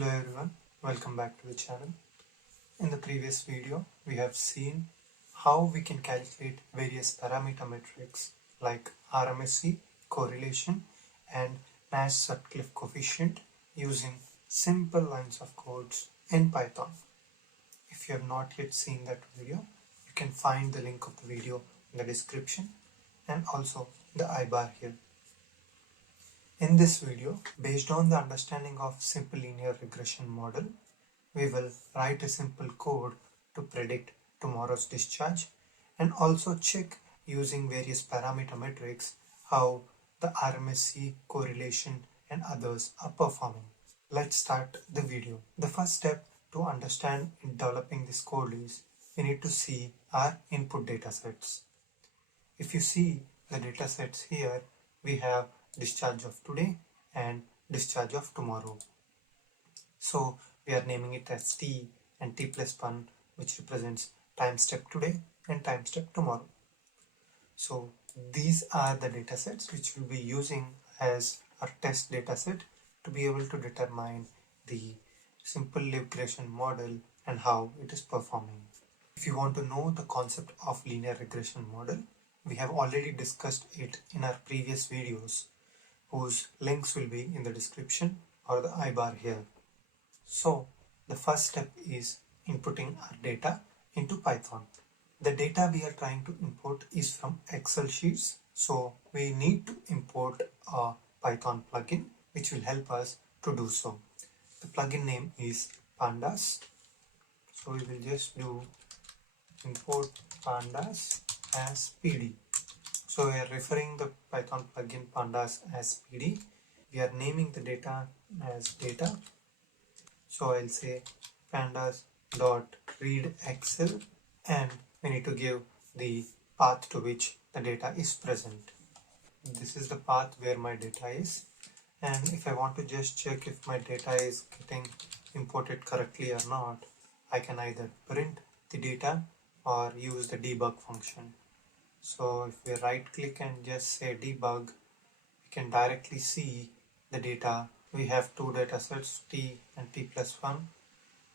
Hello everyone, welcome back to the channel. In the previous video, we have seen how we can calculate various parameter metrics like RMSE, correlation, and Nash-Sutcliffe coefficient using simple lines of codes in Python. If you have not yet seen that video, you can find the link of the video in the description and also the I-bar here. In this video, based on the understanding of simple linear regression model, we will write a simple code to predict tomorrow's discharge and also check using various parameter metrics how the RMSE, correlation and others are performing. Let's start the video. The first step to understand in developing this code is we need to see our input datasets. If you see the datasets here, we have discharge of today and discharge of tomorrow. So we are naming it as t and t plus 1, which represents time step today and time step tomorrow. So these are the datasets which we'll be using as our test dataset to be able to determine the simple regression model and how it is performing. If you want to know the concept of linear regression model, we have already discussed it in our previous videos, whose links will be in the description or the I-bar here. So the first step is inputting our data into Python. The data we are trying to import is from Excel sheets, so we need to import a Python plugin which will help us to do so. The plugin name is Pandas, so we will just do import Pandas as PD. So we are referring the Python plugin Pandas as PD. We are naming the data as data. So I'll say pandas.readExcel, and we need to give the path to which the data is present. This is the path where my data is, and if I want to just check if my data is getting imported correctly or not, I can either print the data or use the debug function. So if we right click and just say debug, we can directly see the data. We have two data sets, t and t plus 1,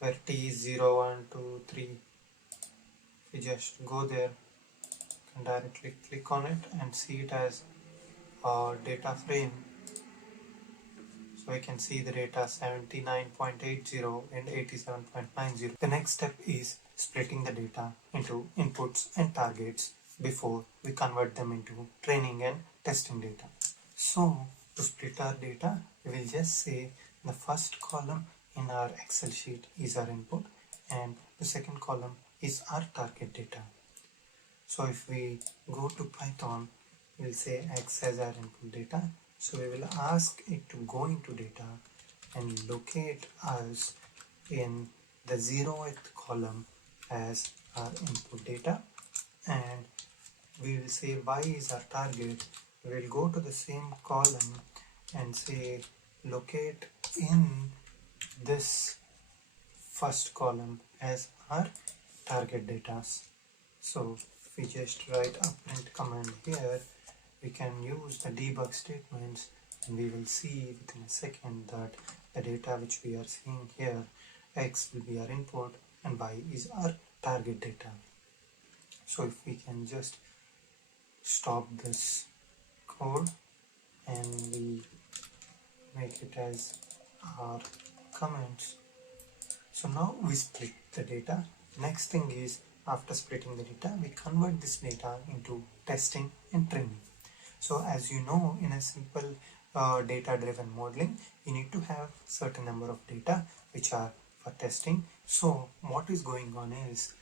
where t is 0, 1, 2, 3. If we just go there, you can directly click on it and see it as a data frame. So we can see the data 79.80 and 87.90. The next step is splitting the data into inputs and targets before we convert them into training and testing data. So to split our data, we will just say the first column in our Excel sheet is our input and the second column is our target data. So if we go to Python, we will say X as our input data. So we will ask it to go into data and locate us in the 0th column as our input data, and we will say Y is our target. We will go to the same column and say locate in this first column as our target data. So if we just write a print command here, we can use the debug statements and we will see within a second that the data which we are seeing here, X will be our input and Y is our target data. So if we can just stop this code and we make it as our comments. So now we split the data. Next thing is, after splitting the data, we convert this data into testing and training. So as you know, in a simple data driven modeling, you need to have certain number of data which are for testing. So what is going on is,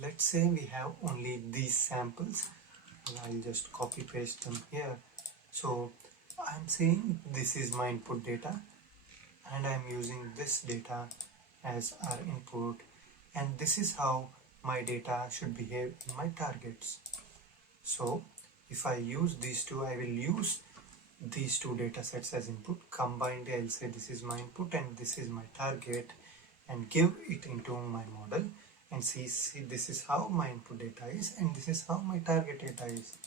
let's say we have only these samples. I'll just copy paste them here. So I'm saying this is my input data and I'm using this data as our input, and this is how my data should behave in my targets. So if I use these two, I will use these two data sets as input. Combined, I'll say this is my input and this is my target, and give it into my model and see this is how my input data is and this is how my target data is.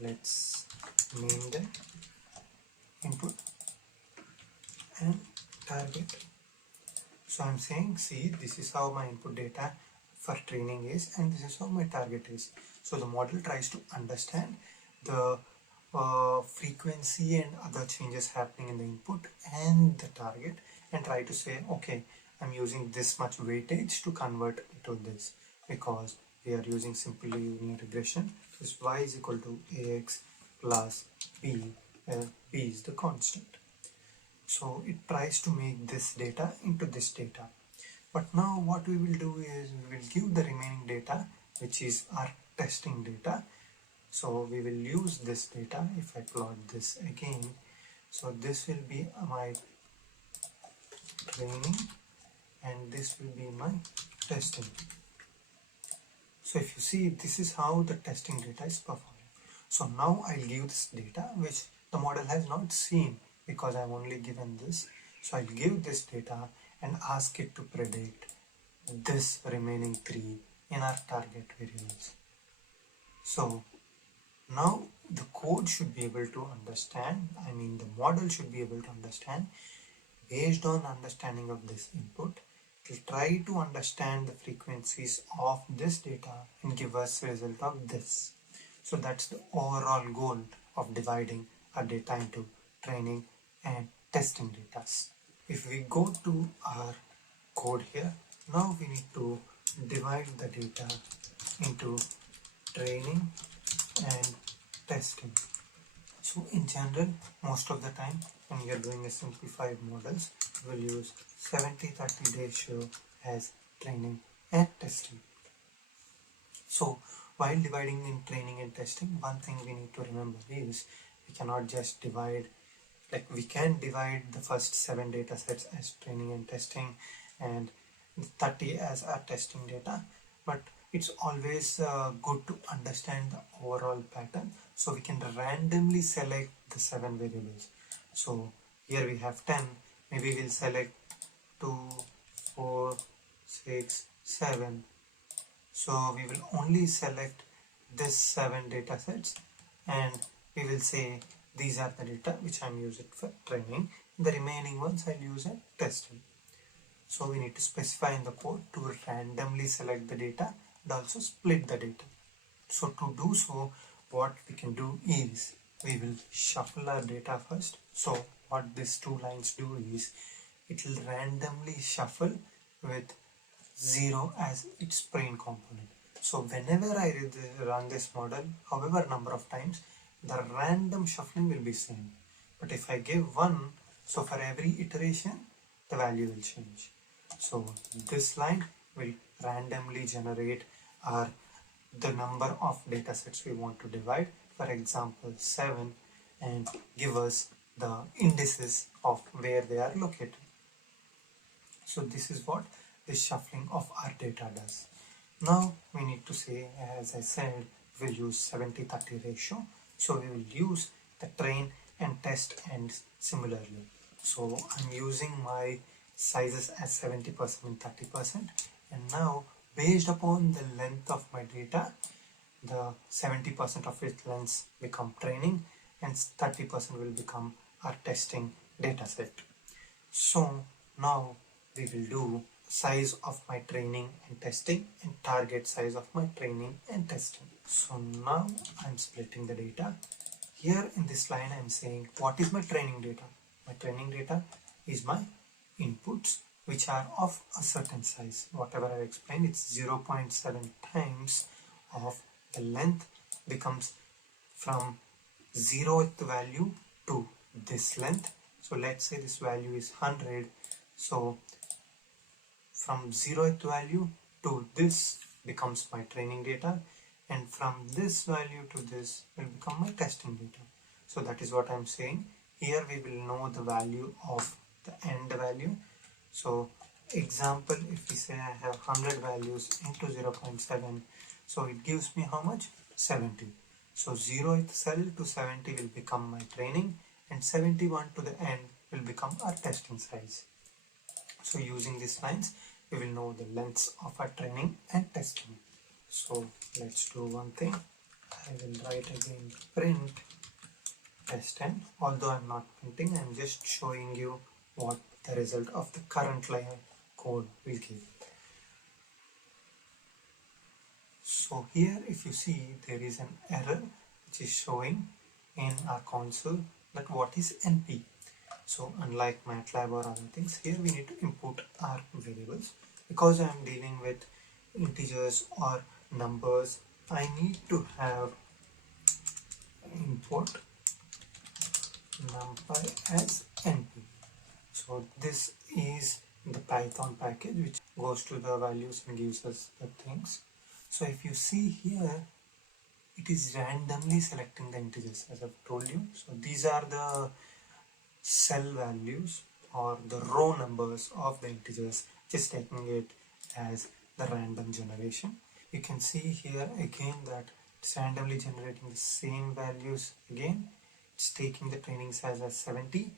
Let's name them input and target. So I'm saying, see, this is how my input data for training is, and this is how my target is. So the model tries to understand the frequency and other changes happening in the input and the target, and try to say, okay, I'm using this much weightage to convert into this, because we are using simple linear regression. This y is equal to ax plus b, where b is the constant. So it tries to make this data into this data. But now what we will do is we will give the remaining data, which is our testing data. So we will use this data. If I plot this again, so this will be my training and this will be my testing. So if you see, this is how the testing data is performing. So now I'll give this data which the model has not seen, because I've only given this. So I'll give this data and ask it to predict this remaining 3 in our target variables. So now the code should be able to understand, the model should be able to understand, based on understanding of this input, it will try to understand the frequencies of this data and give us a result of this. So that's the overall goal of dividing our data into training and testing data. If we go to our code here, now we need to divide the data into training and testing. So in general, most of the time when you're doing a simplified models, we'll use 70-30 ratio as training and testing. So while dividing in training and testing, one thing we need to remember is we cannot just divide, like we can divide the first 7 data sets as training and testing and 30 as our testing data, but it's always good to understand the overall pattern, so we can randomly select the 7 variables. So here we have 10, maybe we'll select 2, 4, 6, 7. So we will only select this 7 data sets and we will say these are the data which I'm using for training. The remaining ones I'll use at testing. So we need to specify in the code to randomly select the data and also split the data. So to do so, what we can do is we will shuffle our data first. So what these 2 lines do is it will randomly shuffle with 0 as its brain component. So whenever I run this model, however number of times, the random shuffling will be same. But if I give 1, so for every iteration, the value will change. So this line will randomly generate the number of data sets we want to divide, for example 7, and give us the indices of where they are located. So this is what the shuffling of our data does. Now we need to say, as I said, we'll use 70-30 ratio. So we will use the train and test and similarly. So I'm using my sizes as 70% and 30%, and now based upon the length of my data, the 70% of its length become training and 30% will become our testing data set. So now we will do size of my training and testing and target size of my training and testing. So now I'm splitting the data. Here in this line I'm saying what is my training data. My training data is my inputs which are of a certain size. Whatever I explained, it's 0.7 times of the length becomes from 0th value to this length. So let's say this value is 100. So from 0th value to this becomes my training data, and from this value to this will become my testing data. So that is what I'm saying. Here we will know the value of the end value. So example, if we say I have 100 values into 0.7, so it gives me how much? 70. So 0th cell to 70 will become my training, and 71 to the end will become our testing size. So using these lines, we will know the lengths of our training and testing. So let's do one thing. I will write again print test n. Although I'm not printing, I'm just showing you what the result of the current line code will give. So here if you see, there is an error which is showing in our console that what is NP. So unlike Matlab or other things, here we need to input our variables. Because I am dealing with integers or numbers, I need to have import NumPy as NP. So this is the Python package which goes to the values and gives us the things. So if you see here, it is randomly selecting the integers as I've told you. So these are the cell values or the row numbers of the integers, just taking it as the random generation. You can see here again that it's randomly generating the same values again. It's taking the training size as 70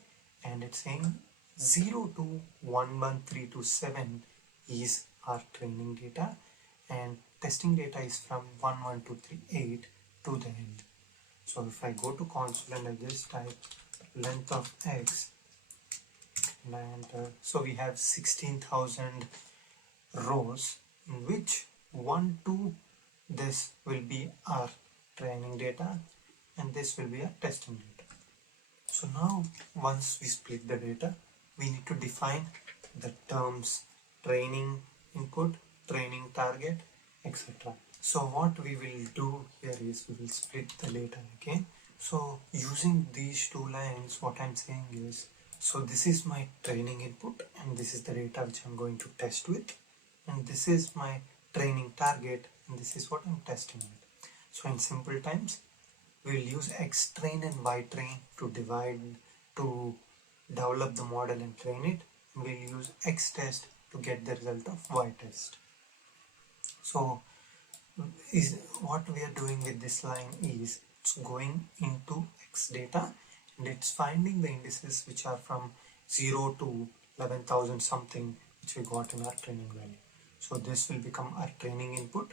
and it's saying 0 to 11327 is our training data and testing data is from 11238 to the end. So if I go to console and I just type length of x and I enter, so we have 16,000 rows in which 1 to this will be our training data and this will be our testing data. So now once we split the data, we need to define the terms training input, training target, etc. So what we will do here is we will split the data again. So using these two lines, what I'm saying is, so this is my training input and this is the data which I'm going to test with, and this is my training target and this is what I'm testing with. So in simple times, we will use X train and Y train to develop the model and train it, and we'll use X test to get the result of Y test. So what we are doing with this line is it's going into X data and it's finding the indices which are from 0 to 11,000 something which we got in our training value. So this will become our training input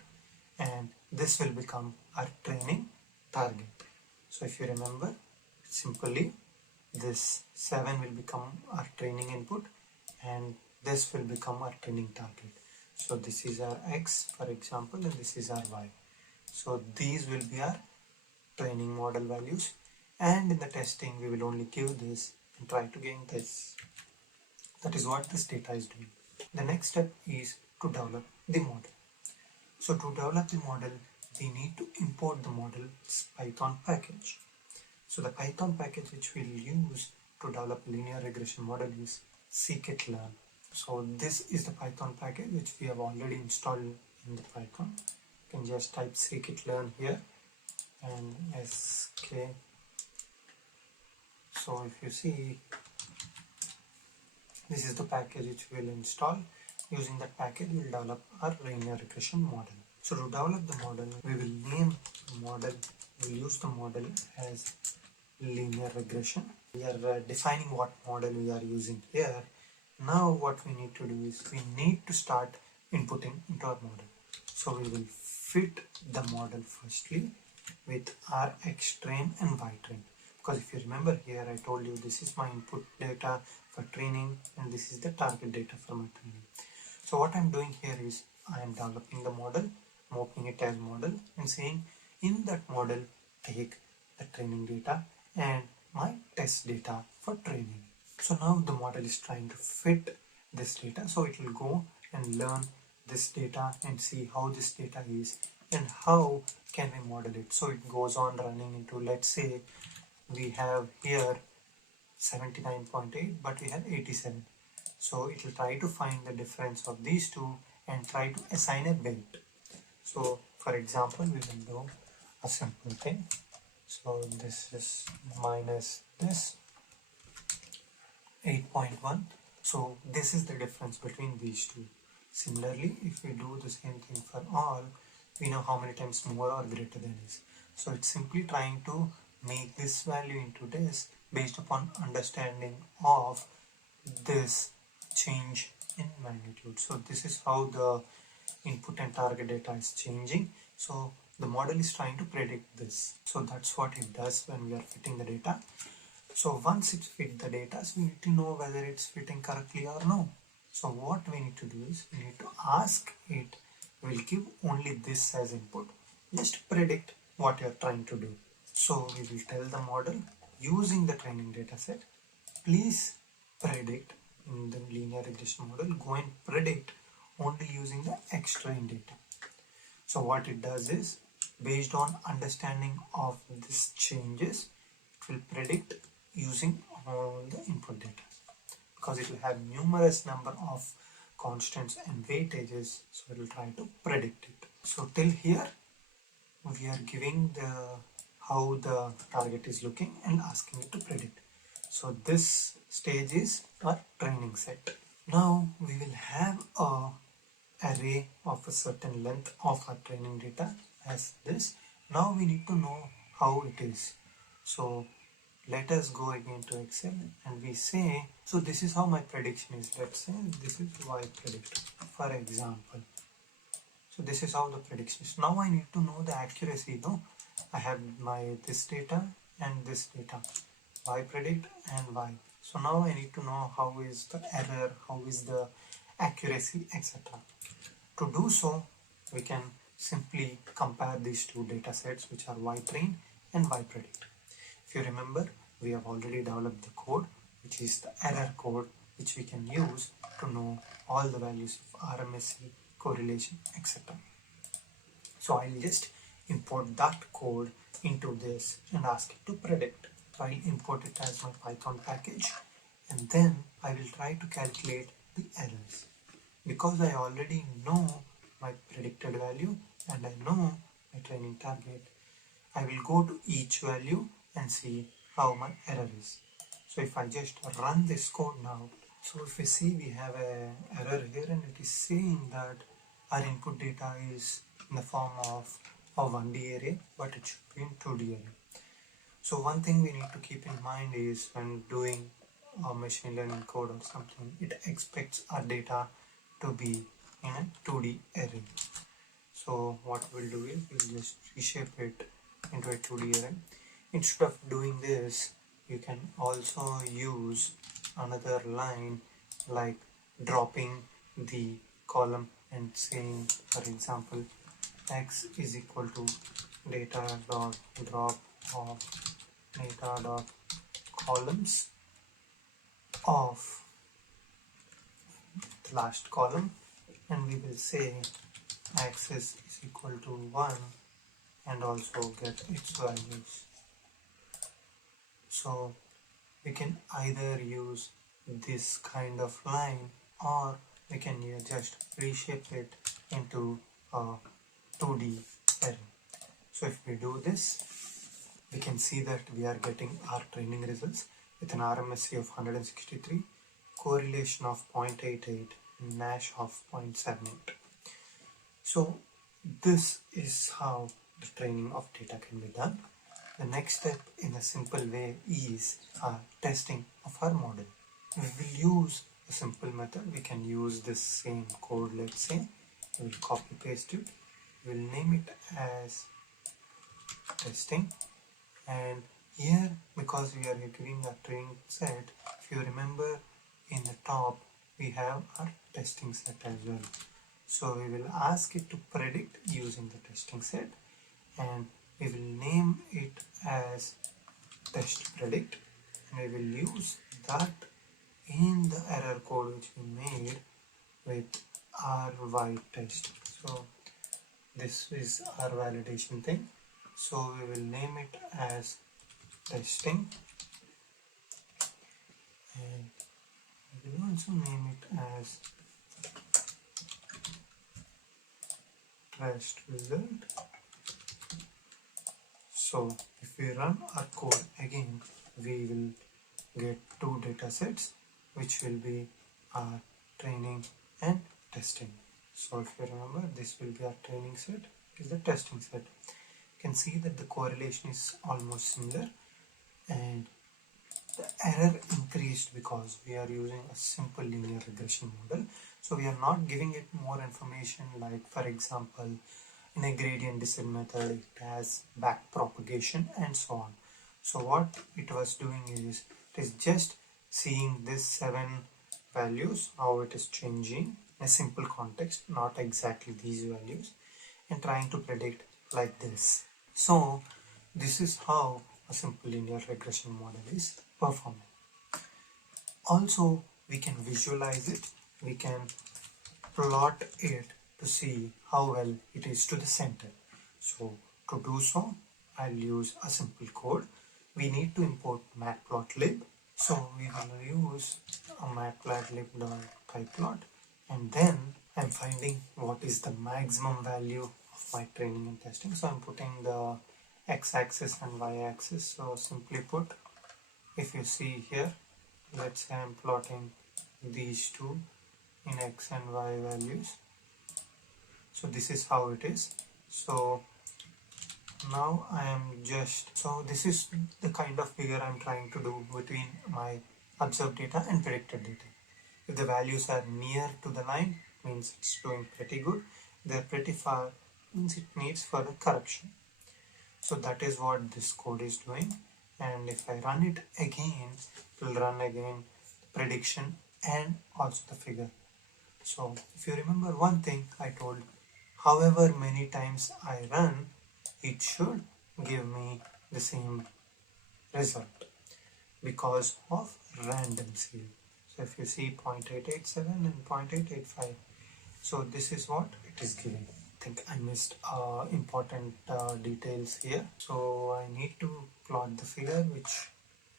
and this will become our training target. So if you remember, simply this 7 will become our training input and this will become our training target. So this is our X, for example, and this is our Y. So these will be our training model values, and in the testing we will only give this and try to gain this. That is what this data is doing. The next step is to develop the model. So to develop the model, we need to import the model's Python package. So the Python package which we'll use to develop linear regression model is Scikit-learn. So this is the Python package which we have already installed in the Python. You can just type Scikit-learn here and SK. So if you see, this is the package which we will install. Using that package, we will develop our linear regression model. So to develop the model, we will name the model, we will use the model as linear regression. We are defining what model we are using here. Now what we need to do is we need to start inputting into our model. So we will fit the model firstly with our X train and Y train. Because if you remember here, I told you this is my input data for training and this is the target data for my training. So what I'm doing here is I am developing the model, I'm opening it as model and saying in that model take the training data and my test data for training. So now the model is trying to fit this data, so it will go and learn this data and see how this data is and how can we model it. So it goes on running into, let's say we have here 79.8 but we have 87. So it will try to find the difference of these two and try to assign a weight. So for example, we will do a simple thing. So this is minus this 8.1. So this is the difference between these two. Similarly, if we do the same thing for all, we know how many times more or greater than is. So it's simply trying to make this value into this based upon understanding of this change in magnitude. So this is how the input and target data is changing. So the model is trying to predict this. So that's what it does when we are fitting the data. So once it fits the data, so we need to know whether it's fitting correctly or no. So what we need to do is we need to ask it, will give only this as input. Just predict what you are trying to do. So we will tell the model using the training data set, please predict in the linear regression model, go and predict only using the x-train data. So what it does is, based on understanding of these changes, it will predict using all the input data, because it will have numerous number of constants and weightages, so it will try to predict it. So till here we are giving the how the target is looking and asking it to predict. So this stage is our training set. Now we will have a array of a certain length of our training data as this. Now we need to know how it is. So let us go again to Excel and we say, so this is how my prediction is. Let's say this is y predict, for example. So this is how the prediction is. Now I need to know the accuracy. No, I have my this data and this data, y predict and y. So now I need to know how is the error, how is the accuracy, etc. To do so, we can simply compare these two data sets, which are y train and y predict. If you remember, we have already developed the code, which is the error code, which we can use to know all the values of RMSE, correlation, etc. So I'll just import that code into this and ask it to predict. So I'll import it as my Python package, and then I will try to calculate the errors. Because I already know my predicted value and I know my training target, I will go to each value and see how my error is. So if I just run this code now, so if you see, we have an error here and it is saying that our input data is in the form of a 1D array, but it should be in 2D array. So one thing we need to keep in mind is when doing a machine learning code or something, it expects our data to be in a 2D array. So what we'll do is we'll just reshape it into a 2D array. Instead of doing this, you can also use another line like dropping the column and saying, for example, x is equal to data dot drop of data dot columns of the last column, and we will say axis is equal to 1 and also get its values. So we can either use this kind of line or we can just reshape it into a 2D array. So if we do this, we can see that we are getting our training results with an RMSE of 163, correlation of 0.88, and Nash of 0.78. So this is how the training of data can be done. The next step in a simple way is testing of our model. We will use a simple method. We can use this same code, let's say. We will copy paste it. We will name it as testing. And here, because we are giving a training set, if you remember in the top, we have our testing set as well. So we will ask it to predict using the testing set, and we will name it as test predict, and we will use that in the error code which we made with our y test. So this is our validation thing. So we will name it as testing, and we will also name it as test result. So if we run our code again, we will get two data sets, which will be our training and testing. So if you remember, this will be our training set, is the testing set. You can see that the correlation is almost similar, and the error increased because we are using a simple linear regression model. So we are not giving it more information, like for example, in a gradient descent method, it has back propagation and so on. So what it was doing is, it is just seeing this 7 values, how it is changing in a simple context, not exactly these values, and trying to predict like this. So this is how a simple linear regression model is performing. Also, we can visualize it, we can plot it to see how well it is to the center. So to do so, I'll use a simple code. We need to import matplotlib. So we will use a matplotlib.pyplot, and then I'm finding what is the maximum value of my training and testing. So I'm putting the x-axis and y-axis. So simply put, if you see here, let's say I'm plotting these two in x and y values. So this is how it is. So now I am this is the kind of figure I'm trying to do between my observed data and predicted data. If the values are near to the line, means it's doing pretty good. They're pretty far, means it needs further correction. So that is what this code is doing. And if I run it again, it will run again the prediction and also the figure. So if you remember one thing I told, however many times I run, it should give me the same result because of random seed. So if you see 0.887 and 0.885, so this is what it is giving. I think I missed important details here. So I need to plot the figure, which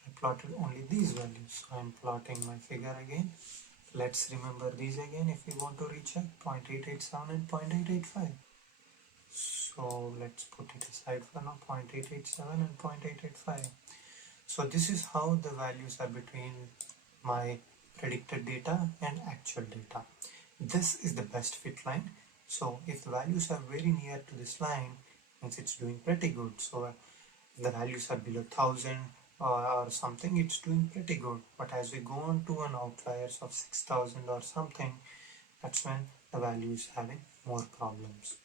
I plotted only these values. So I'm plotting my figure again. Let's remember these again if we want to recheck 0.887 and 0.885. So let's put it aside for now, 0.887 and 0.885. So this is how the values are between my predicted data and actual data. This is the best fit line. So if the values are very near to this line, means it's doing pretty good. So if the values are below 1000 or something, it's doing pretty good. But as we go on to an outliers of 6000 or something, that's when the value is having more problems.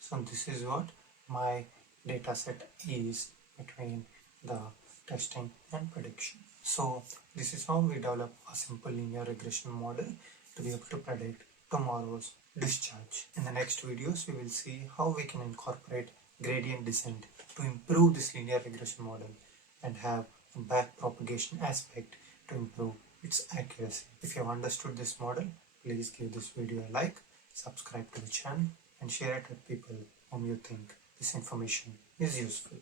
So this is what my data set is between the testing and prediction. So this is how we develop a simple linear regression model to be able to predict tomorrow's discharge. In the next videos, we will see how we can incorporate gradient descent to improve this linear regression model and have a back propagation aspect to improve its accuracy. If you have understood this model, please give this video a like, subscribe to the channel, and share it with people whom you think this information is useful.